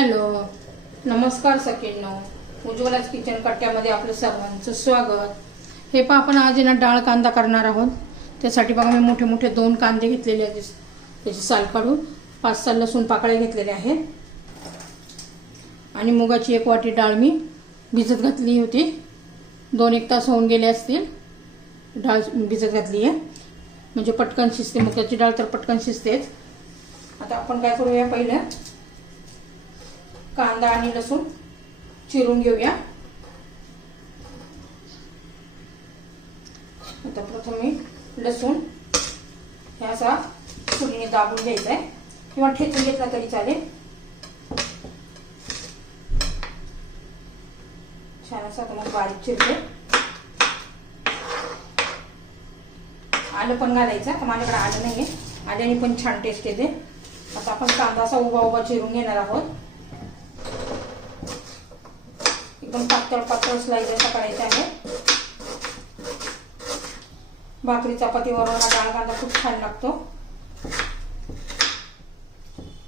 Hello नमस्कार सखींनो. उज्ज्वलाच kitchen कट्ट्यामध्ये आपलं सर्वांचं स्वागत. हे पहा आपण आज ना डाळ कांदा करणार आहोत. त्यासाठी बघा मी मोठे मोठे दोन कांदे घेतलेले आहेत. त्याची साल काढून पाच साल लसूण पाकळ्या घेतलेल्या आहेत. आणि मुगाची एक वाटी डाळ मी भिजत घातली होती. दोन एक तास होऊन गेले असतील. डाळ भिजत घातली आहे. म्हणजे पटकन शिजते. मुगाची डाळ तर पटकन शिजतेच. आता आपण काय करूया पहिलं कांदा आणि लसूण चिरून घेऊया. आता प्रथम मी लसूण ह्या असा चुलीने दाबून घ्यायचा आहे किंवा ठेचून घेतला तरी चालेल. छान असा त्याला बारीक चिरते आलं पण घालायचं तर माझ्याकडे आलं नाहीये. आल्याने पण छान टेस्ट येते. आता आपण कांदा असा उभा उभा चिरून घेणार आहोत. एकदम पातळ पातळ स्लाइस असा करायचा आहे. भाकरी चपातीवर हा डाळ कांदा खूप छान लागतो.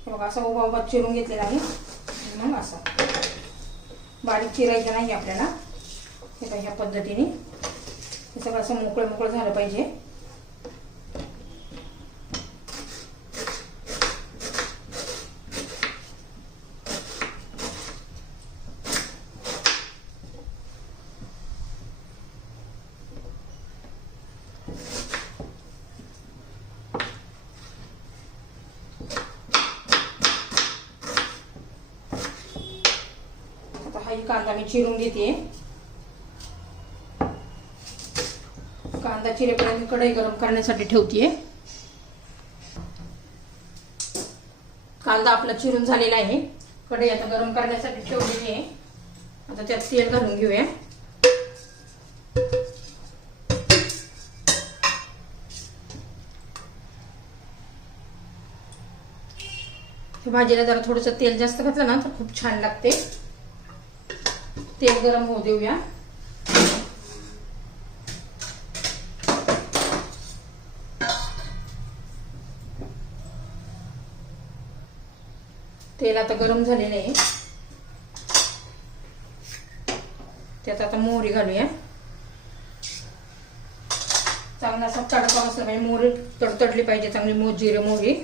बघा असा उभा उभा चिरून घेतलेला आहे. मग असा. बारीक चिरायचं नाही आपल्याला. हे ह्या पद्धतीने. हे सगळं असं मोकळं मोकळं झालं पाहिजे. आता कांदा मी चिरून घेते. कांदा चिरेपर्यंत कढई गरम करण्यासाठी ठेवते कांदा आपला चिरून झालेला आहे. कढई आता गरम करण्यासाठी ठेवलेली आहे. आता त्यात तेल घालून घेऊया. भाजीला जरा थोडंसं तेल जास्त घातलं ना तर खूप छान लागते. तेल गरम होऊ देऊया. तेल आता गरम झालेलं आहे. त्यात आता मोहरी घालूया. चांगला असा तडका बसला पाहिजे. मोहरी तडतडली पाहिजे चांगली मोजिरे मोहरी.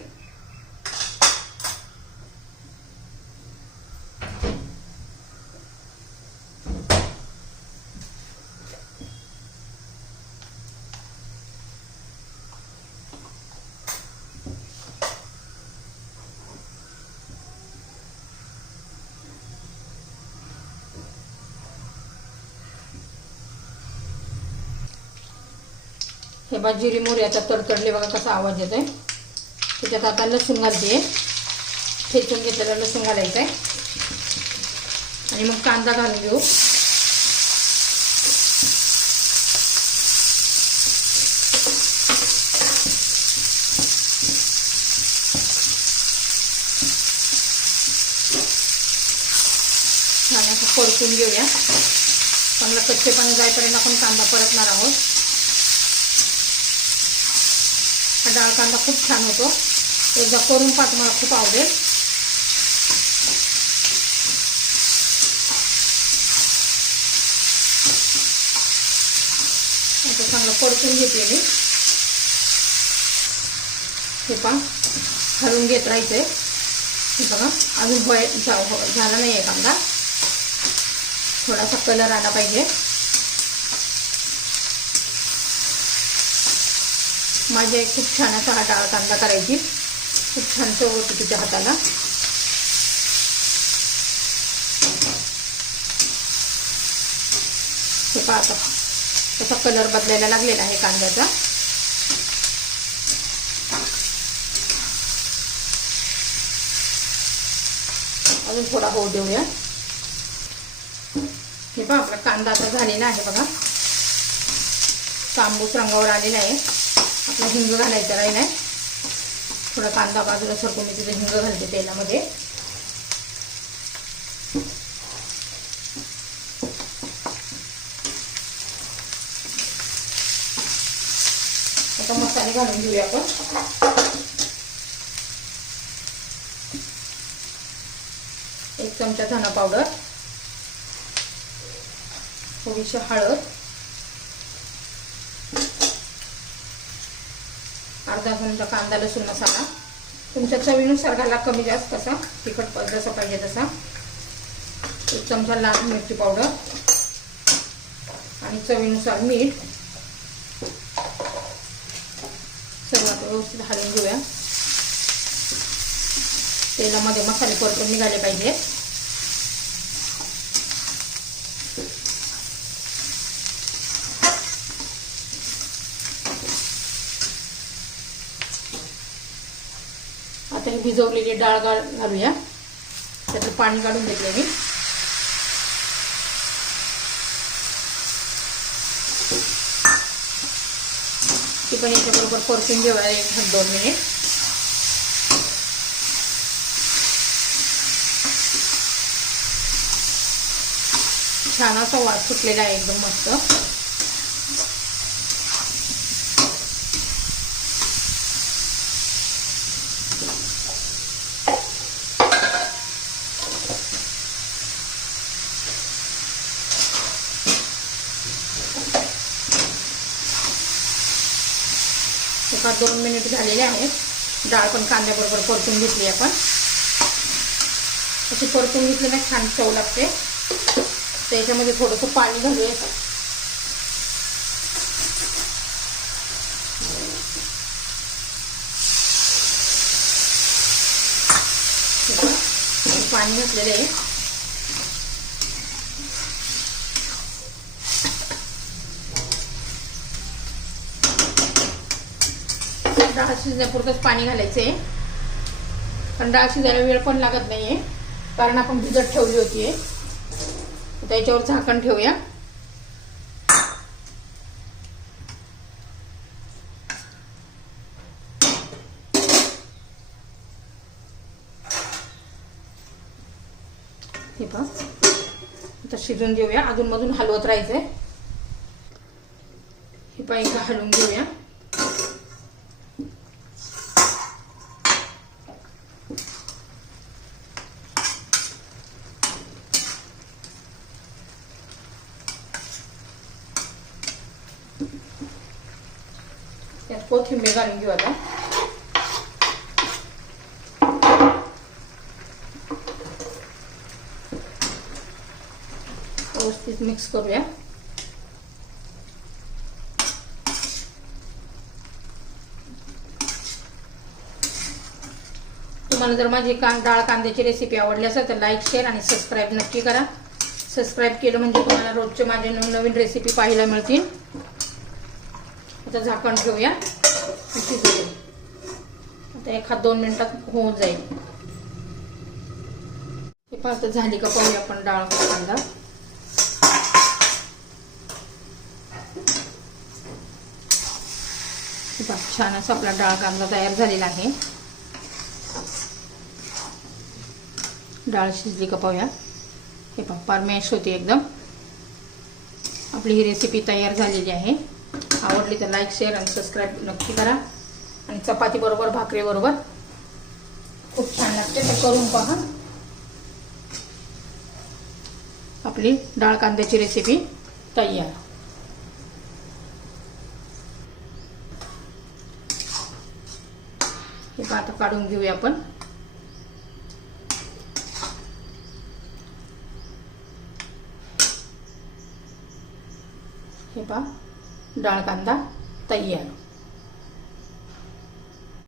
हे बा जिरी मोऱ्याचा तडतडले बघा कसा आवाज येतोय. त्याच्यात आता लसूण घालते. ठेचून घेतलेला लसूण घालायचा आहे आणि मग कांदा घालून घेऊ. छान असं परतून घेऊया. चांगला कच्चेपणा जायपर्यंत आपण कांदा परतणार आहोत हा डाळ कांदा खूप छान होतो. एकदा करून पाहत मला खूप आवडेल. आता चांगलं परतून घेते मी. हे पा हलवून घेत राहायचंय. हे बघा अजून भय हो, झाला नाही आहे कांदा. थोडासा कलर आला पाहिजे. माझी खूप छान असा हा डाळ कांदा करायची. खूप छान चव होती तिच्या हाताला. हे पहा आता. त्याचा कलर बदलायला लागलेला आहे कांद्याचा. अजून थोडा होऊ देऊया. हे पहा आपला कांदा आता झालेला आहे बघा. तांबूस रंगावर आलेला आहे. आपला हिंग घालायचा राहिला नाही. थोडा कांदा बाजूला सरकून मी तिथे हिंग घालते तेलामध्ये. आता मसाले घालून घेऊया आपण. एक चमचा धना पावडर. थोडीशी हळद. अर्धा चमचा कांदा लसूण मसाला. तुमच्या चवीनुसार घाला कमी जास्त कसा तिखट जसा पाहिजे तसा. एक चमचा लाल मिरची पावडर. आणि चवीनुसार मीठ. सर्वात व्यवस्थित हलवून घेऊया. तेलामध्ये मसाले परतून निघाले पाहिजेत. भिजवलेली डाळ गाळ घालूया. त्याचं पाणी काढून घेतलं मी. ती पण याच्याबरोबर परतून घेऊया एक दोन मिनिट. छान असा वास सुटलेला आहे एकदम मस्त. एका दोन मिनिट झालेले आहेत. डाळ पण कांद्याबरोबर परतून घेतली आपण. अशी परतून घेतली ना छान चव लागते. त्याच्यामध्ये थोडंसं पाणी घालूया. पाणी घातलेलं आहे. डाळ शिजण्यापुरतंच पाणी घालायचं आहे पण डाळ शिजायला वेळ पण लागत नाहीये. कारण आपण भिजत ठेवली होती. त्याच्यावर झाकण ठेवूया. हे पहा. आता शिजून घेऊया. अजून मधून हलवत राहायचंय. हे पहा हलवून घेऊया यात कोथिंबीर घालून घेऊ आता व्यवस्थित मिक्स करूया तुम्हाला जर माझी कां डाळ कांद्याची रेसिपी आवडली असेल तर लाईक शेअर आणि सबस्क्राईब नक्की करा. सबस्क्राईब केलं म्हणजे तुम्हाला रोजचे माझे नवीन रेसिपी पाहायला मिळतील. आता झाकण ठेवूया. आता एखाद दोन मिनिटात होऊन जाईल. हे पाहत झाली का पाहूया आपण डाळ कांदा? छान असा आपला डाळ कांदा तयार झालेला आहे. डाळ शिजली का पाहूया? हे पहा पार मॅश होती एकदम. आपली ही रेसिपी तयार झालेली आहे. आवडली तर लाईक शेअर आणि सबस्क्राईब नक्की करा. आणि चपाती बरोबर भाकरी बरोबर. खूप छान लागते ते करून पहा. आपली डाळ कांद्याची रेसिपी तयार. हे आता काढून घेऊया आपण. हे पहा. डाळ कांदा तयार